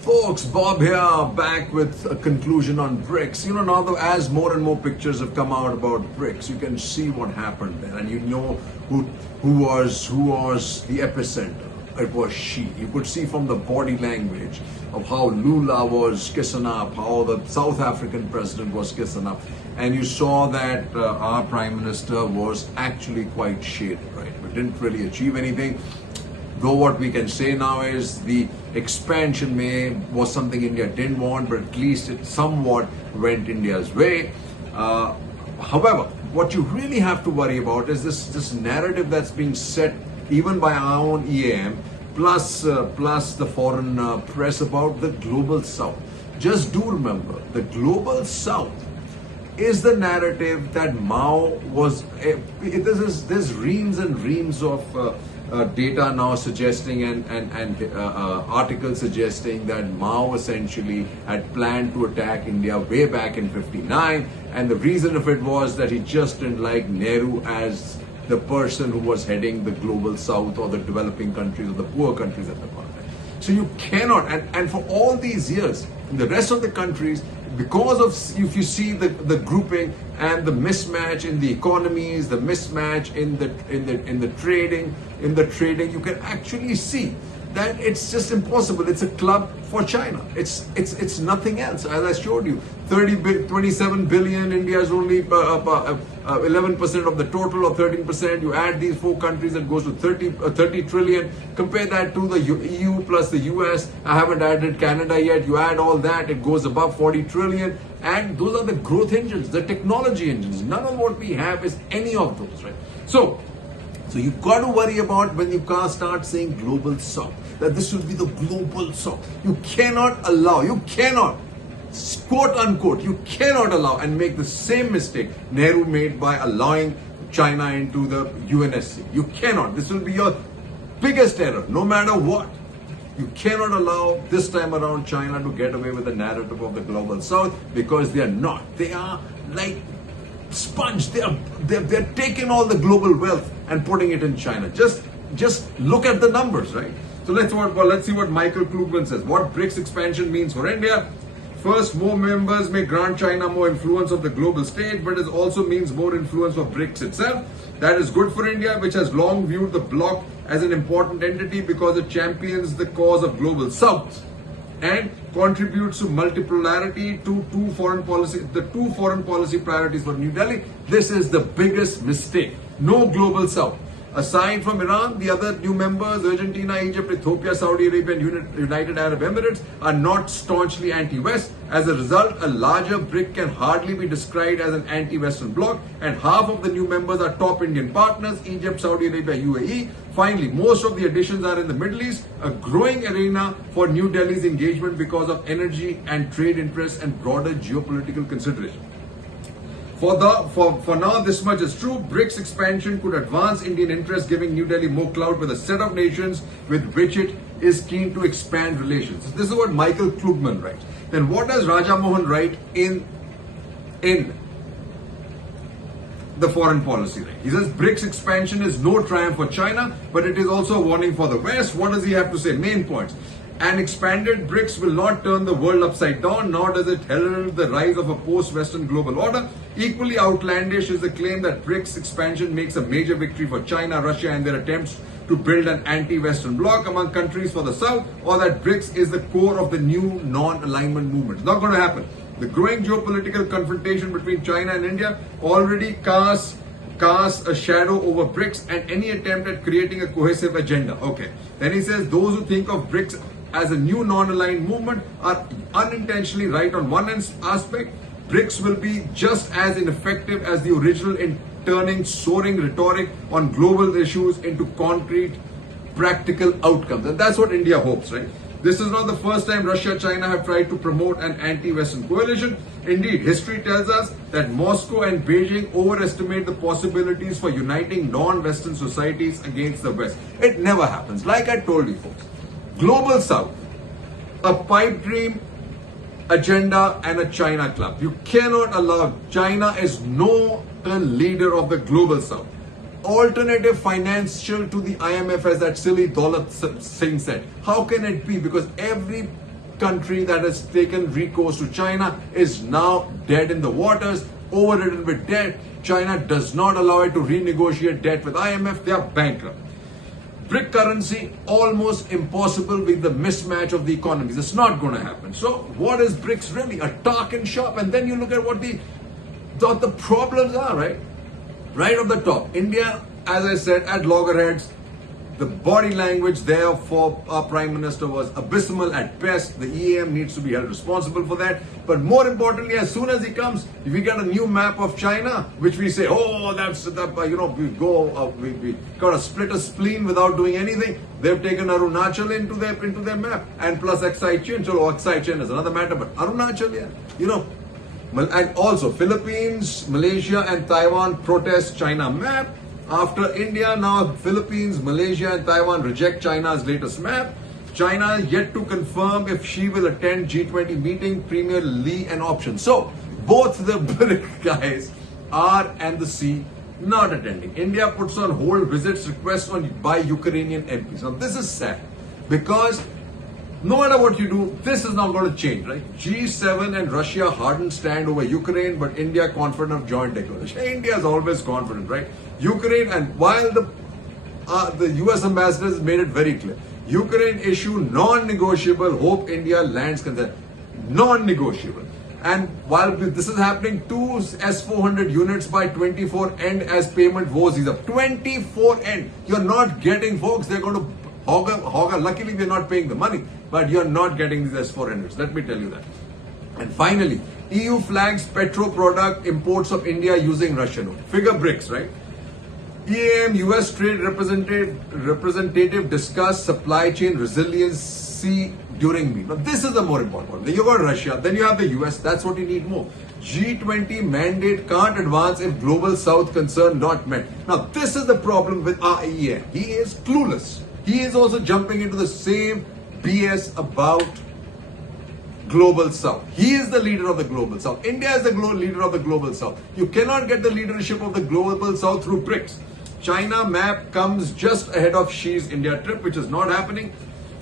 Folks, Bob here, back with a conclusion on BRICS. Now as more and more pictures have come out about BRICS, you can see what happened there, and you know who was the epicenter. It was she. You could see from the body language of how Lula was kissing up, how the South African president was kissing up, and you saw that our Prime Minister was actually quite shaded, right? But didn't really achieve anything. Though what we can say now is the expansion was something India didn't want, but at least it somewhat went India's way. However, what you really have to worry about is this narrative that's being set even by our own EAM, plus the foreign press about the global South. Just do remember, the global South is the narrative that Mao was. There's reams and reams of data now suggesting and articles suggesting that Mao essentially had planned to attack India way back in '59, and the reason of it was that he just didn't like Nehru as the person who was heading the global South or the developing countries or the poor countries at the time. So you cannot, and for all these years, in the rest of the countries, because of, if you see the grouping and the mismatch in the economies, the mismatch in the trading, you can actually see that it's just impossible. It's a club for China. It's nothing else. As I showed you, 27 billion. India is only 11% of the total, or 13%. You add these four countries, it goes to 30 trillion. Compare that to the EU plus the US. I haven't added Canada yet. You add all that, it goes above 40 trillion. And those are the growth engines, the technology engines. None of what we have is any of those, right? So you've got to worry about when you start saying global South, that this will be the global South. You cannot allow, quote unquote, you cannot allow and make the same mistake Nehru made by allowing China into the UNSC. You cannot. This will be your biggest error, no matter what. You cannot allow this time around China to get away with the narrative of the global South, because they are not. They are like sponge. They're taking all the global wealth and putting it in China. Just look at the numbers, right? So let's see what Michael Klugman says. What BRICS expansion means for India. First, more members may grant China more influence of the global stage, but it also means more influence for BRICS itself. That is good for India, which has long viewed the bloc as an important entity because it champions the cause of global South and contributes to multipolarity to the two foreign policy priorities for New Delhi. This is the biggest mistake. No global South. Aside from Iran, the other new members, Argentina, Egypt, Ethiopia, Saudi Arabia, and United Arab Emirates, are not staunchly anti-West. As a result, a larger BRIC can hardly be described as an anti-Western bloc, and half of the new members are top Indian partners, Egypt, Saudi Arabia, UAE. Finally, most of the additions are in the Middle East, a growing arena for New Delhi's engagement because of energy and trade interests and broader geopolitical considerations. For now, this much is true. BRICS expansion could advance Indian interests, giving New Delhi more clout with a set of nations with which it is keen to expand relations. This is what Michael Klugman writes. Then what does Raja Mohan write in the foreign policy, right? He says BRICS expansion is no triumph for China, but it is also a warning for the West. What does he have to say? Main points. An expanded BRICS will not turn the world upside down, nor does it herald the rise of a post-Western global order. Equally outlandish is the claim that BRICS expansion makes a major victory for China, Russia, and their attempts to build an anti-Western bloc among countries for the South, or that BRICS is the core of the new non-alignment movement. It's not going to happen. The growing geopolitical confrontation between China and India already casts a shadow over BRICS and any attempt at creating a cohesive agenda. Okay. Then he says those who think of BRICS as a new non-aligned movement are unintentionally right on one aspect. BRICS will be just as ineffective as the original in turning soaring rhetoric on global issues into concrete, practical outcomes. And that's what India hopes, right? This is not the first time Russia and China have tried to promote an anti-Western coalition. Indeed, history tells us that Moscow and Beijing overestimate the possibilities for uniting non-Western societies against the West. It never happens. Like I told you folks, Global South, a pipe dream agenda and a China club. You cannot allow. China is no leader of the Global South. Alternative financial to the IMF, as that silly Daulat Singh said. How can it be? Because every country that has taken recourse to China is now dead in the waters, overridden with debt. China does not allow it to renegotiate debt with IMF. They are bankrupt. BRIC currency, almost impossible with the mismatch of the economies. It's not going to happen. So what is BRICS really? A talk shop. And then you look at what the problems are, right? Right at the top. India, as I said, at loggerheads. The body language there for our Prime Minister was abysmal at best. The EAM needs to be held responsible for that. But more importantly, as soon as he comes, if we get a new map of China, which we say, oh, that's, we got a split a spleen without doing anything. They've taken Arunachal into their map. And plus Aksai Chin. So Aksai Chin is another matter, but Arunachal, yeah. And also Philippines, Malaysia and Taiwan protest China map. After India, now Philippines, Malaysia and Taiwan reject China's latest map. China yet to confirm if she will attend G20 meeting, Premier Lee an option. So, both the BRIC guys, R and the C, not attending. India puts on hold visits requests by Ukrainian MPs. Now, this is sad because no matter what you do, this is not going to change, right? G7 and Russia hardened stand over Ukraine, but India confident of joint declaration. India is always confident, right? Ukraine, and while the US ambassadors made it very clear, Ukraine issue non-negotiable, hope India lands consent. Non-negotiable. And while this is happening, 2 S-400 units by 24 end as payment woes is up. 24 end. You're not getting, folks, they're going to hogger. Luckily, we're not paying the money, but you're not getting these S-400s. Let me tell you that. And finally, EU flags petro product imports of India using Russian oil. Figure BRICS, right? EAM US Trade Representative discussed supply chain resiliency during meet. Now this is the more important one. Then you got Russia, then you have the US. That's what you need more. G20 mandate can't advance if global south concern not met. Now this is the problem with our EAM. He is clueless. He is also jumping into the same BS about global south. He is the leader of the global south. India is the leader of the global south. You cannot get the leadership of the global south through BRICS. China map comes just ahead of Xi's India trip, which is not happening.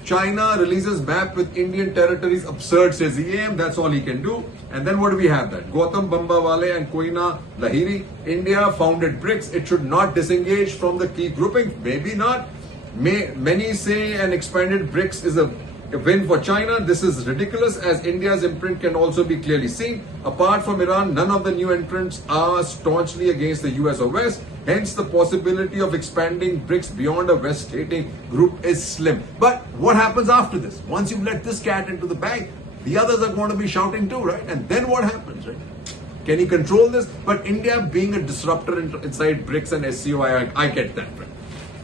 China releases map with Indian territories. Absurd, says EAM. That's all he can do. And then what do we have that? Gautam Bambawale and Koina Lahiri. India founded BRICS. It should not disengage from the key grouping. Maybe not. Many say an expanded BRICS is a win for China. This is ridiculous as India's imprint can also be clearly seen. Apart from Iran, none of the new entrants are staunchly against the US or West. Hence, the possibility of expanding BRICS beyond a West-hating group is slim. But what happens after this? Once you let this cat into the bag, the others are going to be shouting too, right? And then what happens, right? Can he control this? But India being a disruptor inside BRICS and SCO, I get that, right?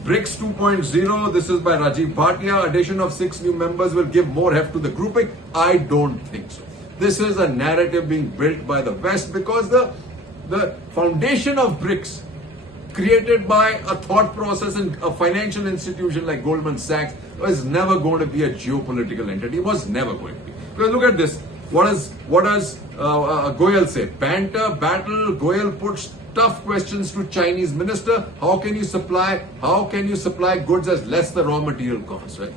BRICS 2.0, this is by Rajiv Bhatia. Addition of 6 new members will give more heft to the grouping. I don't think so. This is a narrative being built by the West because the foundation of BRICS, created by a thought process and a financial institution like Goldman Sachs, was never going to be a geopolitical entity. It was never going to be. Because look at this. What does Goyal say? Banter, battle. Goyal puts tough questions to Chinese minister. How can you supply goods as less the raw material costs, right?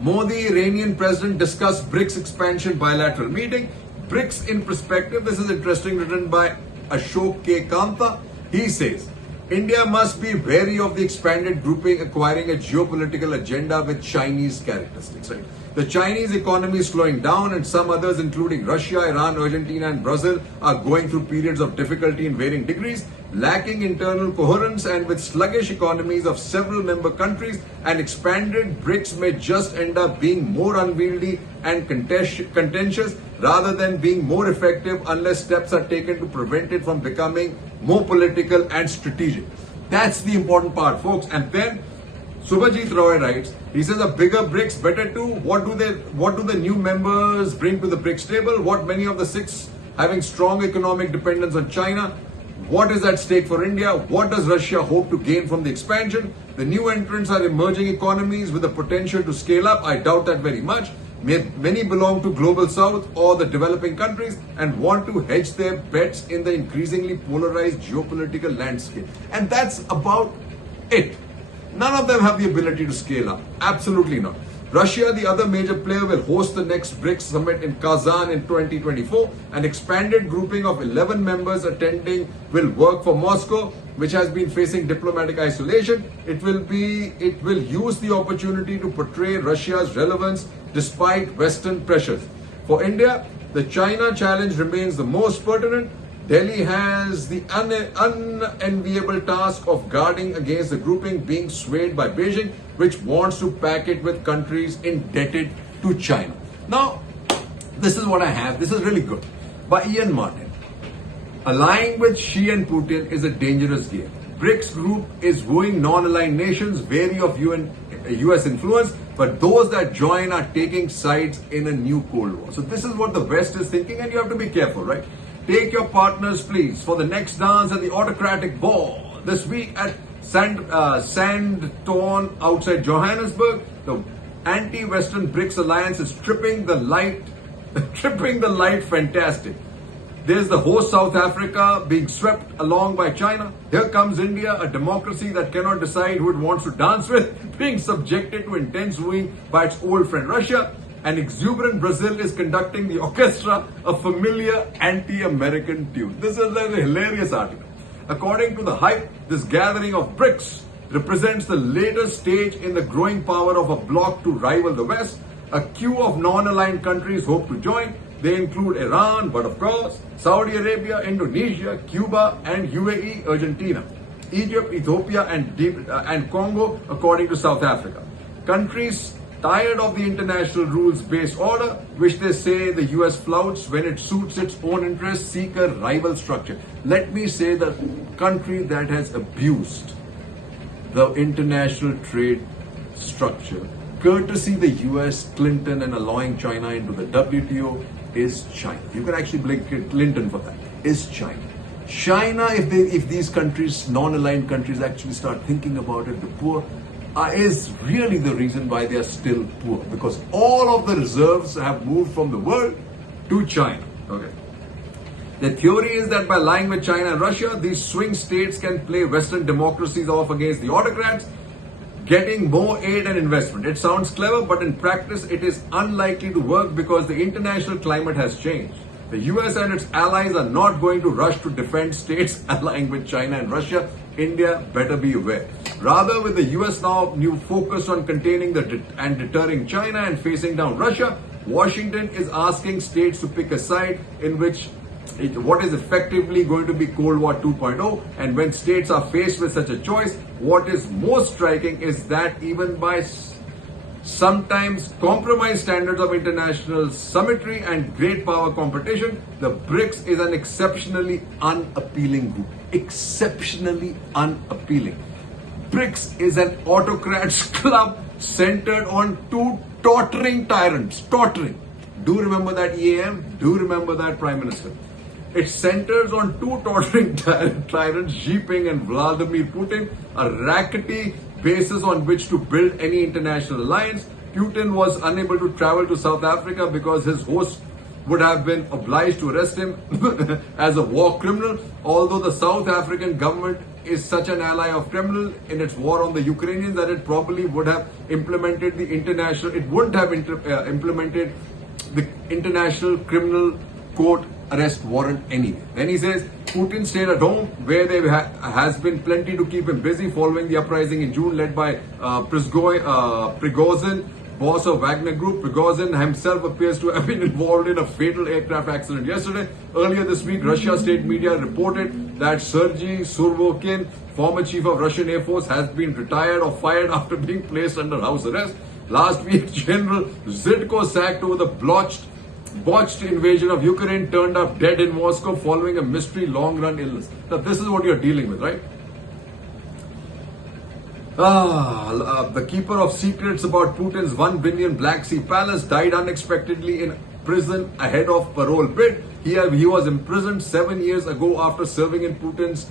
Modi, Iranian president, discussed BRICS expansion bilateral meeting. BRICS in perspective. This is interesting, written by Ashok K. Kanta. He says, India must be wary of the expanded grouping acquiring a geopolitical agenda with Chinese characteristics, right? The Chinese economy is slowing down and some others, including Russia, Iran, Argentina and Brazil, are going through periods of difficulty in varying degrees, lacking internal coherence, and with sluggish economies of several member countries, an expanded BRICS may just end up being more unwieldy and contentious rather than being more effective unless steps are taken to prevent it from becoming more political and strategic. That's the important part, folks. And then Subhajit Roy writes, he says a bigger BRICS better too. What do the new members bring to the BRICS table? What many of the 6 having strong economic dependence on China? What is at stake for India? What does Russia hope to gain from the expansion? The new entrants are emerging economies with the potential to scale up. I doubt that very much. Many belong to global south or the developing countries and want to hedge their bets in the increasingly polarized geopolitical landscape. And that's about it. None of them have the ability to scale up. Absolutely not. Russia, the other major player, will host the next BRICS summit in Kazan in 2024. An expanded grouping of 11 members attending will work for Moscow, which has been facing diplomatic isolation. It will use the opportunity to portray Russia's relevance despite Western pressures. For India, the China challenge remains the most pertinent. Delhi has the unenviable task of guarding against the grouping being swayed by Beijing, which wants to pack it with countries indebted to China. Now, this is what I have. This is really good. By Ian Martin. Allying with Xi and Putin is a dangerous game. BRICS group is wooing non-aligned nations wary of US influence, but those that join are taking sides in a new Cold War. So this is what the West is thinking, and you have to be careful, right? Take your partners, please, for the next dance at the autocratic ball. This week at Sandton outside Johannesburg, the anti-Western BRICS alliance is tripping the light fantastic. There's the host South Africa being swept along by China. Here comes India, a democracy that cannot decide who it wants to dance with, being subjected to intense wooing by its old friend Russia. An exuberant Brazil is conducting the orchestra, a familiar anti-American tune. This is a hilarious article. According to the hype, this gathering of BRICS represents the latest stage in the growing power of a bloc to rival the West. A queue of non-aligned countries hope to join. They include Iran, but of course, Saudi Arabia, Indonesia, Cuba, and UAE, Argentina, Egypt, Ethiopia, and Congo, according to South Africa. Countries tired of the international rules-based order, which they say the US flouts when it suits its own interests, seek a rival structure. Let me say the country that has abused the international trade structure, courtesy the US, Clinton, and allowing China into the WTO, is China. You can actually blame Clinton for that. Is China. China, if these countries, non-aligned countries, actually start thinking about it, the poor is really the reason why they are still poor, because all of the reserves have moved from the world to China. Okay. The theory is that by allying with China and Russia, these swing states can play Western democracies off against the autocrats, getting more aid and investment. It sounds clever, but in practice, it is unlikely to work because the international climate has changed. The US and its allies are not going to rush to defend states allying with China and Russia. India better be aware. Rather, with the US now new focus on containing and deterring China and facing down Russia, Washington is asking states to pick a side in which what is effectively going to be Cold War 2.0. And when states are faced with such a choice, what is most striking is that even by sometimes compromised standards of international symmetry and great power competition, the BRICS is an exceptionally unappealing group. Exceptionally unappealing. BRICS is an autocrats club centered on two tottering tyrants. Tottering. Do remember that, EAM? Do remember that, Prime Minister? It centers on two tottering tyrants, Xi Jinping and Vladimir Putin, a rackety basis on which to build any international alliance. Putin was unable to travel to South Africa because his host would have been obliged to arrest him as a war criminal, although the South African government is such an ally of Kremlin in its war on the Ukrainians that it probably would have implemented the international, it wouldn't have implemented the International Criminal Court arrest warrant anyway. Then he says, Putin stayed at home where there has been plenty to keep him busy following the uprising in June led by Prigozhin, boss of Wagner Group. Prigozhin himself appears to have been involved in a fatal aircraft accident yesterday. Earlier this week, Russia state media reported that Sergei Survokin, former chief of Russian Air Force, has been retired or fired after being placed under house arrest. Last week, General Zitko sacked over the botched invasion of Ukraine turned up dead in Moscow following a mystery long-run illness. Now, this is what you're dealing with, right? The keeper of secrets about Putin's 1 billion Black Sea palace died unexpectedly in prison ahead of parole bid. He was imprisoned 7 years ago after serving in Putin's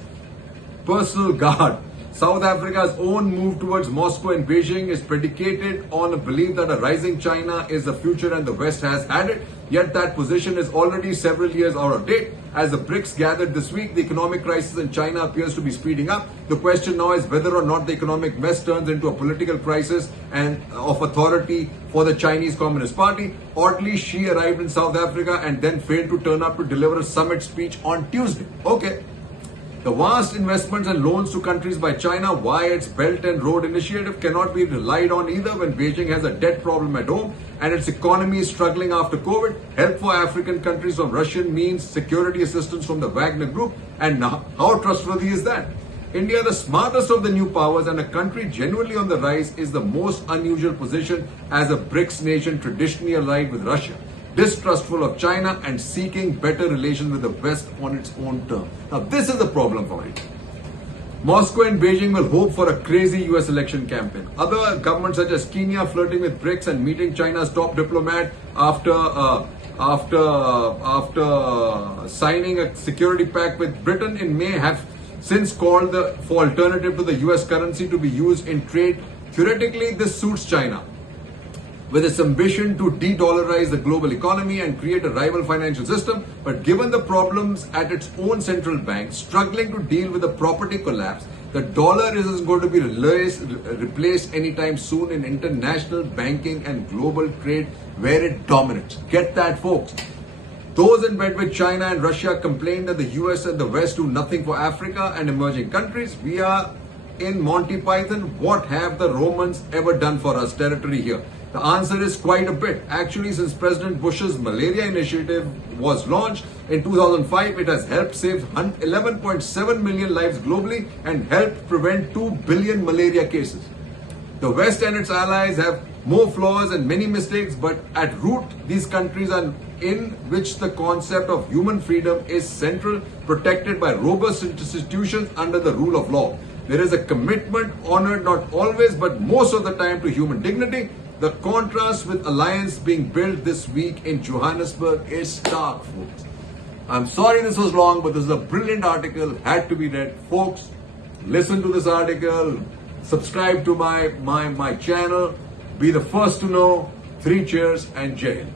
personal guard. South Africa's own move towards Moscow and Beijing is predicated on a belief that a rising China is the future and the West has had it. Yet that position is already several years out of date. As the BRICS gathered this week, the economic crisis in China appears to be speeding up. The question now is whether or not the economic mess turns into a political crisis and of authority for the Chinese Communist Party. Oddly, Xi arrived in South Africa and then failed to turn up to deliver a summit speech on Tuesday. Okay. The vast investments and loans to countries by China via its Belt and Road Initiative cannot be relied on either when Beijing has a debt problem at home and its economy is struggling after COVID. Help for African countries from Russian means security assistance from the Wagner Group. And how trustworthy is that? India, the smartest of the new powers and a country genuinely on the rise, is the most unusual position as a BRICS nation traditionally allied with Russia, distrustful of China and seeking better relations with the West on its own terms. Now, this is the problem for it. Moscow and Beijing will hope for a crazy US election campaign. Other governments such as Kenya flirting with BRICS and meeting China's top diplomat after signing a security pact with Britain in May have since called for alternative to the US currency to be used in trade. Theoretically, this suits China, with its ambition to de-dollarize the global economy and create a rival financial system. But given the problems at its own central bank, struggling to deal with the property collapse, the dollar isn't going to be replaced anytime soon in international banking and global trade where it dominates. Get that, folks. Those in bed with China and Russia complain that the US and the West do nothing for Africa and emerging countries. We are in Monty Python. What have the Romans ever done for us territory here? The answer is quite a bit. Actually, since President Bush's malaria initiative was launched in 2005, it has helped save 11.7 million lives globally and helped prevent 2 billion malaria cases. The West and its allies have more flaws and many mistakes, but at root, these countries are in which the concept of human freedom is central, protected by robust institutions under the rule of law. There is a commitment honored not always, but most of the time, to human dignity. The contrast with alliance being built this week in Johannesburg is stark, folks. I'm sorry this was long, but this is a brilliant article, had to be read. Folks, listen to this article, subscribe to my channel, be the first to know. 3 cheers and Jai Hind.